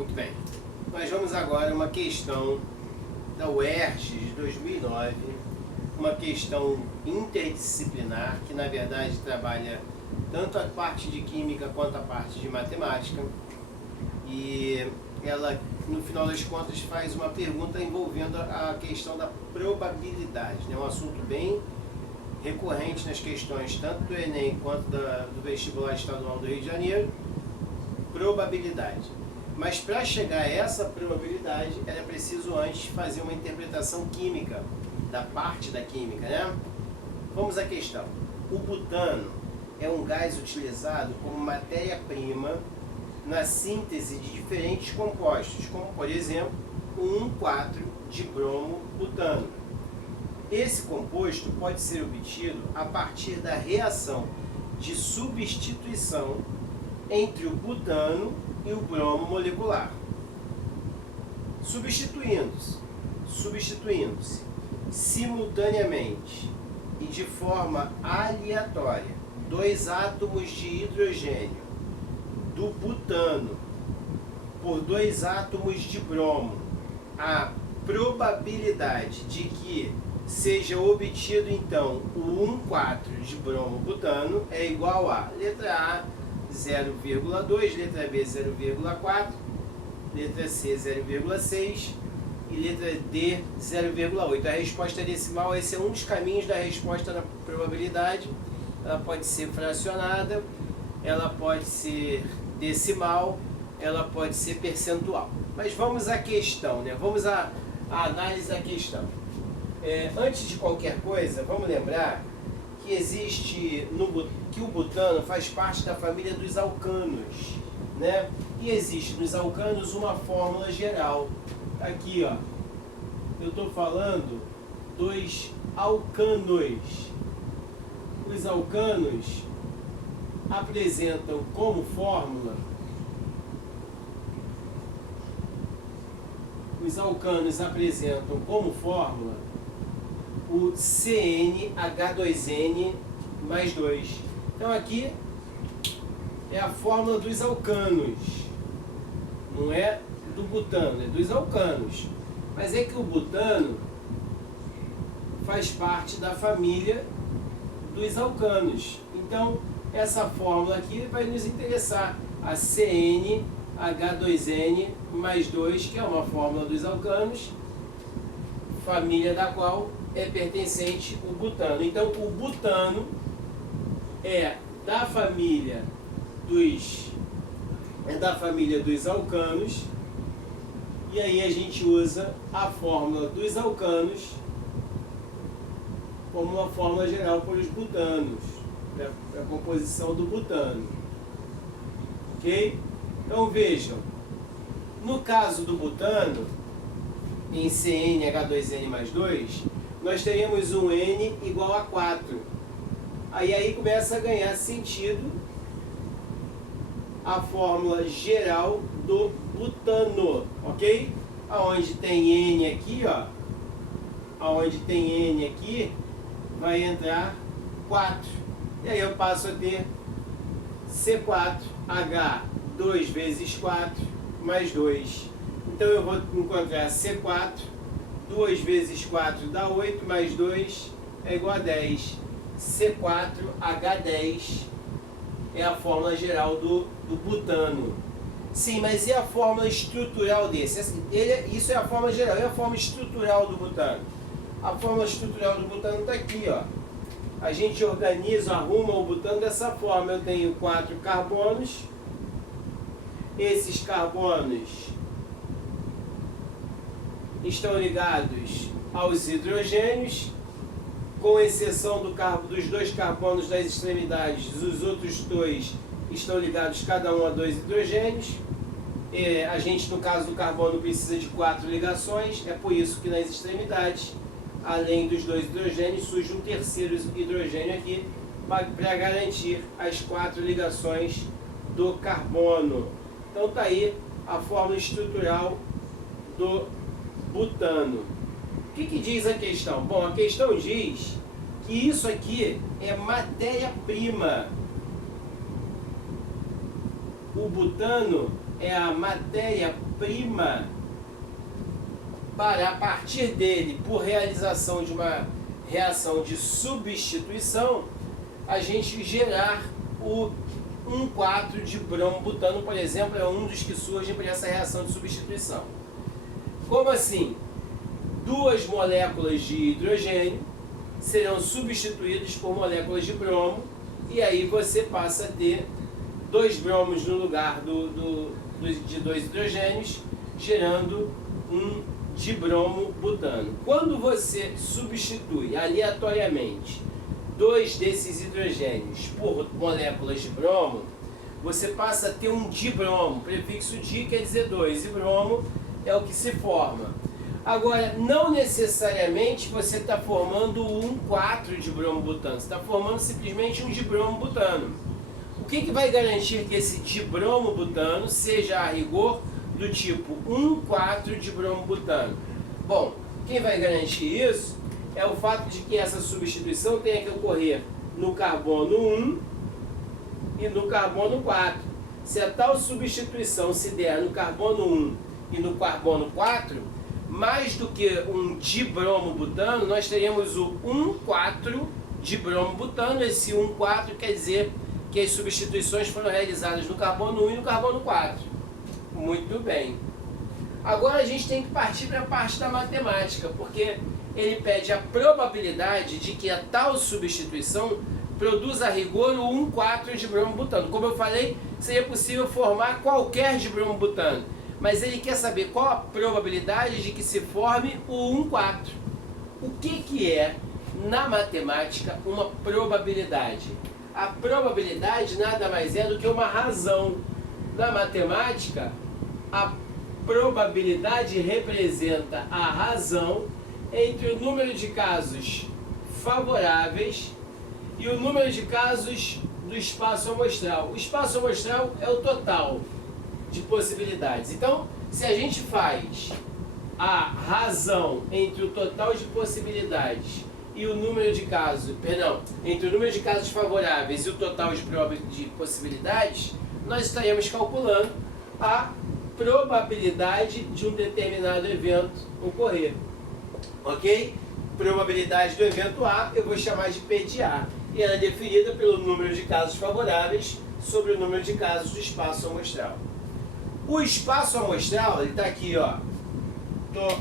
Muito bem. Nós vamos agora a uma questão da UERJ de 2009, uma questão interdisciplinar que na verdade trabalha tanto a parte de química quanto a parte de matemática, e ela no final das contas faz uma pergunta envolvendo a questão da probabilidade, né? Um assunto bem recorrente nas questões tanto do Enem quanto do vestibular estadual do Rio de Janeiro, probabilidade. Mas para chegar a essa probabilidade, era preciso antes fazer uma interpretação química, da parte da química, né? Vamos à questão. O butano é um gás utilizado como matéria-prima na síntese de diferentes compostos, como por exemplo o 1,4 de bromo-butano. Esse composto pode ser obtido a partir da reação de substituição entre o butano e o bromo molecular. Substituindo-se simultaneamente e de forma aleatória dois átomos de hidrogênio do butano por dois átomos de bromo, a probabilidade de que seja obtido então o 1,4 de bromo-butano é igual a letra A 0,2, letra B 0,4, letra C 0,6 e letra D 0,8. A resposta decimal, esse é um dos caminhos da resposta na probabilidade. Ela pode ser fracionada, ela pode ser decimal, ela pode ser percentual. Mas vamos à questão, né? Vamos à análise da questão. Antes de qualquer coisa, vamos lembrar que existe que o butano faz parte da família dos alcanos, né? E existe nos alcanos uma fórmula geral. Aqui, ó, eu estou falando dos alcanos. Os alcanos apresentam como fórmula, o CnH2n mais 2. Então aqui é a fórmula dos alcanos, não é do butano, é dos alcanos. Mas é que o butano faz parte da família dos alcanos. Então essa fórmula aqui vai nos interessar, a CnH2n mais 2, que é uma fórmula dos alcanos, família da qual é pertencente o butano. Então o butano é da família dos alcanos, e aí a gente usa a fórmula dos alcanos como uma fórmula geral para os butanos, para a composição do butano. Ok? Então vejam, no caso do butano, em CnH2n mais 2, nós teríamos um N igual a 4. Aí começa a ganhar sentido a fórmula geral do butano, ok? Aonde tem N aqui, ó, aonde tem N aqui, vai entrar 4. E aí eu passo a ter C4H 2 vezes 4 mais 2. Então eu vou encontrar C4, 2 vezes 4 dá 8, mais 2 é igual a 10. C4H10 é a fórmula geral do butano. Sim, mas e a fórmula estrutural desse? Isso é a fórmula geral, e a fórmula estrutural do butano? A fórmula estrutural do butano está aqui, ó. A gente organiza, arruma o butano dessa forma. Eu tenho 4 carbonos. Esses carbonos estão ligados aos hidrogênios, com exceção dos 2 carbonos das extremidades. Os outros 2 estão ligados cada um a 2 hidrogênios. A gente, no caso do carbono, precisa de 4 ligações. É por isso que nas extremidades, além dos 2 hidrogênios, surge um terceiro hidrogênio aqui para garantir as 4 ligações do carbono. Então está aí a fórmula estrutural do butano. O que diz a questão? Bom, a questão diz que isso aqui é matéria-prima. o butano é a matéria-prima para, a partir dele, por realização de uma reação de substituição, a gente gerar o 1,4 de bromo-butano, por exemplo, é um dos que surgem por essa reação de substituição. Como assim? Duas moléculas de hidrogênio serão substituídas por moléculas de bromo, e aí você passa a ter 2 bromos no lugar de 2 hidrogênios, gerando um dibromo-butano. Quando você substitui aleatoriamente 2 desses hidrogênios por moléculas de bromo, você passa a ter um dibromo. Prefixo di quer dizer 2, e bromo é o que se forma. Agora, não necessariamente você está formando um 1,4 de bromo-butano, você está formando simplesmente um dibromo-butano. O que vai garantir que esse dibromo-butano seja a rigor do tipo 1,4 de bromo-butano? Bom, quem vai garantir isso é o fato de que essa substituição tenha que ocorrer no carbono 1 e no carbono 4. Se a tal substituição se der no carbono 1 e no carbono 4, mais do que um dibromo-butano, nós teremos o 1,4 dibromo-butano. Esse 1,4 quer dizer que as substituições foram realizadas no carbono 1 e no carbono 4. Muito bem. Agora a gente tem que partir para a parte da matemática, porque ele pede a probabilidade de que a tal substituição produza a rigor o 1,4 de bromo-butano. Como eu falei, seria possível formar qualquer de bromo-butano, mas ele quer saber qual a probabilidade de que se forme o 1,4. O que é, na matemática, uma probabilidade? A probabilidade nada mais é do que uma razão. Na matemática, a probabilidade representa a razão entre o número de casos favoráveis e o número de casos do espaço amostral. O espaço amostral é o total de possibilidades. Então, se a gente faz a razão entre o total de possibilidades e o número de casos, entre o número de casos favoráveis e o total de possibilidades, nós estaremos calculando a probabilidade de um determinado evento ocorrer. Ok? Probabilidade do evento A eu vou chamar de P de A. E ela é definida pelo número de casos favoráveis sobre o número de casos do espaço amostral. O espaço amostral, ele está aqui, ó. Estou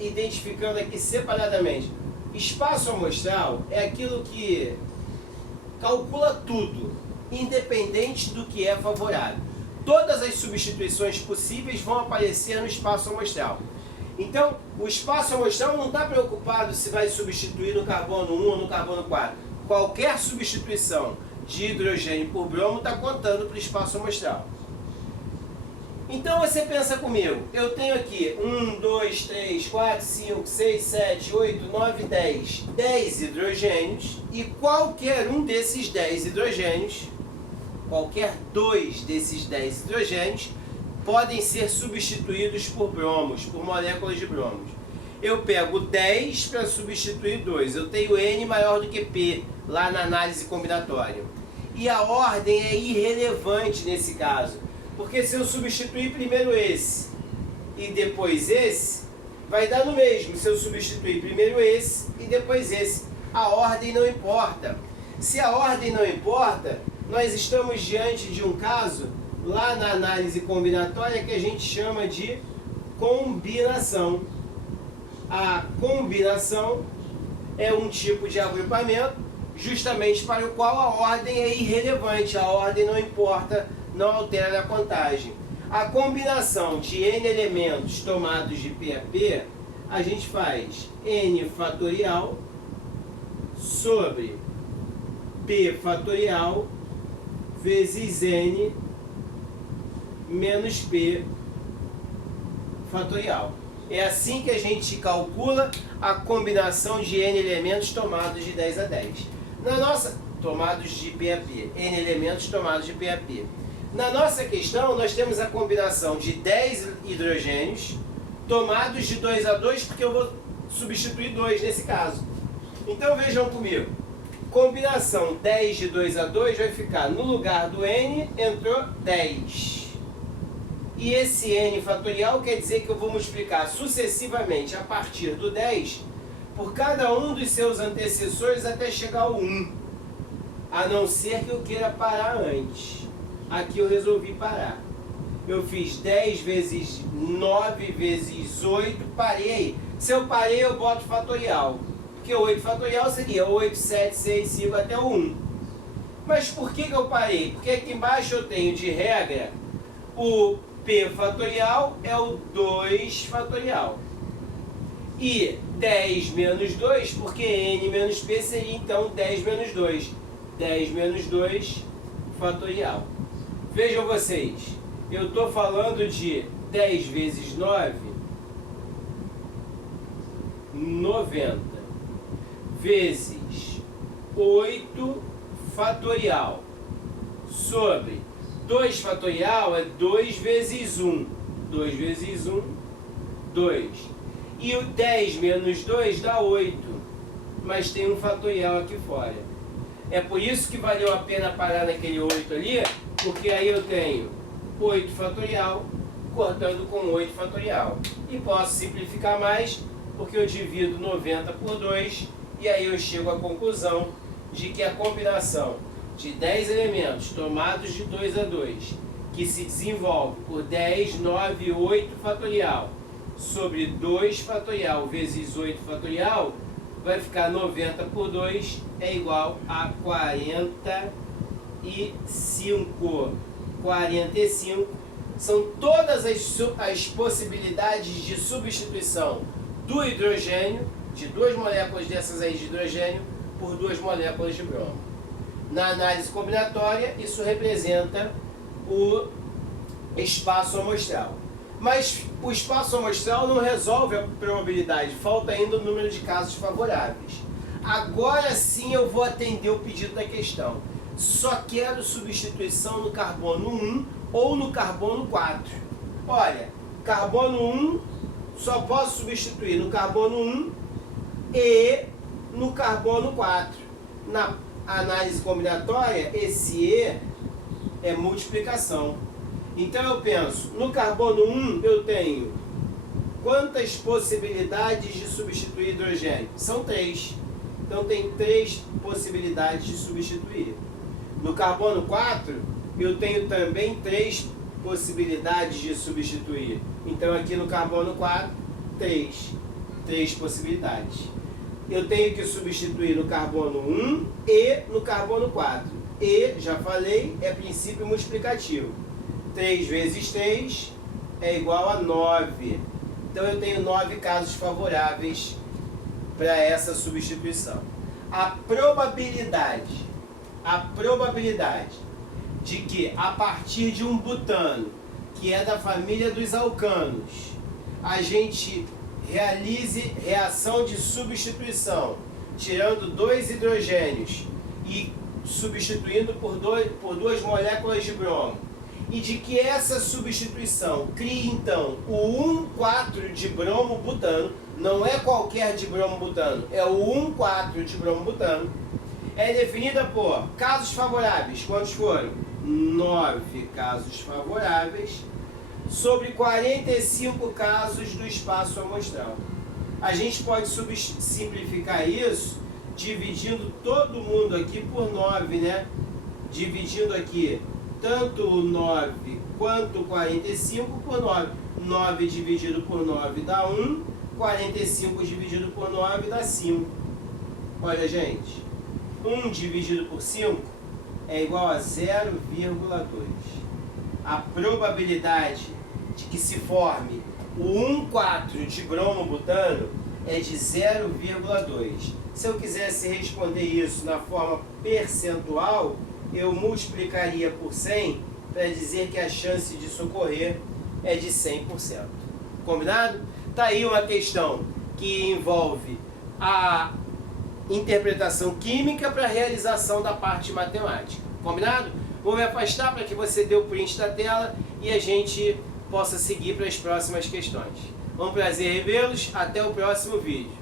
identificando aqui separadamente. Espaço amostral é aquilo que calcula tudo, independente do que é favorável. Todas as substituições possíveis vão aparecer no espaço amostral. Então, o espaço amostral não está preocupado se vai substituir no carbono 1 ou no carbono 4. Qualquer substituição de hidrogênio por bromo está contando para o espaço amostral. Então você pensa comigo, eu tenho aqui 1, 2, 3, 4, 5, 6, 7, 8, 9, 10. 10 hidrogênios, e qualquer um desses 10 hidrogênios, qualquer 2 desses 10 hidrogênios, podem ser substituídos por bromos, por moléculas de bromos. Eu pego 10 para substituir 2. Eu tenho N maior do que P, lá na análise combinatória. E a ordem é irrelevante nesse caso. Porque se eu substituir primeiro esse e depois esse, vai dar no mesmo. Se eu substituir primeiro esse e depois esse, a ordem não importa. Se a ordem não importa, nós estamos diante de um caso, lá na análise combinatória, que a gente chama de combinação. A combinação é um tipo de agrupamento justamente para o qual a ordem é irrelevante, a ordem não importa, não altera a contagem. A combinação de n elementos tomados de P a P, a gente faz n fatorial sobre P fatorial vezes n menos P fatorial. É assim que a gente calcula a combinação de n elementos tomados de 10 a 10. Tomados de P a P, n elementos tomados de P a P. Na nossa questão, nós temos a combinação de 10 hidrogênios tomados de 2 a 2, porque eu vou substituir 2 nesse caso. Então vejam comigo. Combinação 10 de 2 a 2 vai ficar, no lugar do n, entrou 10. E esse n fatorial quer dizer que eu vou multiplicar sucessivamente a partir do 10 por cada um dos seus antecessores até chegar ao 1. A não ser que eu queira parar antes. Aqui eu resolvi parar. Eu fiz 10 vezes 9 vezes 8, parei. Se eu parei, eu boto fatorial. Porque 8 fatorial seria 8, 7, 6, 5 até o 1. Mas por que eu parei? Porque aqui embaixo eu tenho de regra o p fatorial é o 2 fatorial. E 10 menos 2, porque n menos p seria então 10 menos 2. 10 menos 2 fatorial. Vejam vocês, eu estou falando de 10 vezes 9, 90, vezes 8 fatorial, sobre 2 fatorial é 2 vezes 1. 2 vezes 1, 2. E o 10 menos 2 dá 8, mas tem um fatorial aqui fora. É por isso que valeu a pena parar naquele 8 ali, porque aí eu tenho 8 fatorial cortando com 8 fatorial. E posso simplificar mais, porque eu divido 90 por 2, e aí eu chego à conclusão de que a combinação de 10 elementos tomados de 2 a 2, que se desenvolve por 10, 9, 8 fatorial, sobre 2 fatorial vezes 8 fatorial, vai ficar 90 por 2 é igual a 45. 45 são todas as possibilidades de substituição do hidrogênio, de 2 moléculas dessas aí de hidrogênio, por 2 moléculas de bromo. Na análise combinatória, isso representa o espaço amostral. Mas o espaço amostral não resolve a probabilidade, falta ainda o número de casos favoráveis. Agora sim eu vou atender o pedido da questão. Só quero substituição no carbono 1 ou no carbono 4. Olha, carbono 1 só posso substituir no carbono 1 e no carbono 4. Na análise combinatória, esse E é multiplicação. Então eu penso, no carbono 1 eu tenho quantas possibilidades de substituir hidrogênio? São 3. Então tem 3 possibilidades de substituir. No carbono 4 eu tenho também 3 possibilidades de substituir. Então aqui no carbono 4, 3 possibilidades. Eu tenho que substituir no carbono 1 e no carbono 4. E, já falei, é princípio multiplicativo. 3 vezes 3 é igual a 9. Então eu tenho 9 casos favoráveis para essa substituição. A probabilidade de que a partir de um butano, que é da família dos alcanos, a gente realize reação de substituição, tirando 2 hidrogênios e substituindo por 2 moléculas de bromo, e de que essa substituição crie então o 1,4 de bromo butano, não é qualquer de bromo butano, é o 1,4 de bromo butano, é definida por casos favoráveis. Quantos foram? 9 casos favoráveis sobre 45 casos do espaço amostral. A gente pode simplificar isso dividindo todo mundo aqui por 9, né? Dividindo aqui tanto o 9 quanto o 45 por 9. 9 dividido por 9 dá 1, 45 dividido por 9 dá 5. Olha, gente, 1 dividido por 5 é igual a 0,2. A probabilidade de que se forme o 1,4 de bromo butano é de 0,2. Se eu quisesse responder isso na forma percentual, eu multiplicaria por 100 para dizer que a chance disso ocorrer é de 100%. Combinado? Está aí uma questão que envolve a interpretação química para a realização da parte matemática. Combinado? Vou me afastar para que você dê o print da tela e a gente possa seguir para as próximas questões. É um prazer revê-los. Até o próximo vídeo.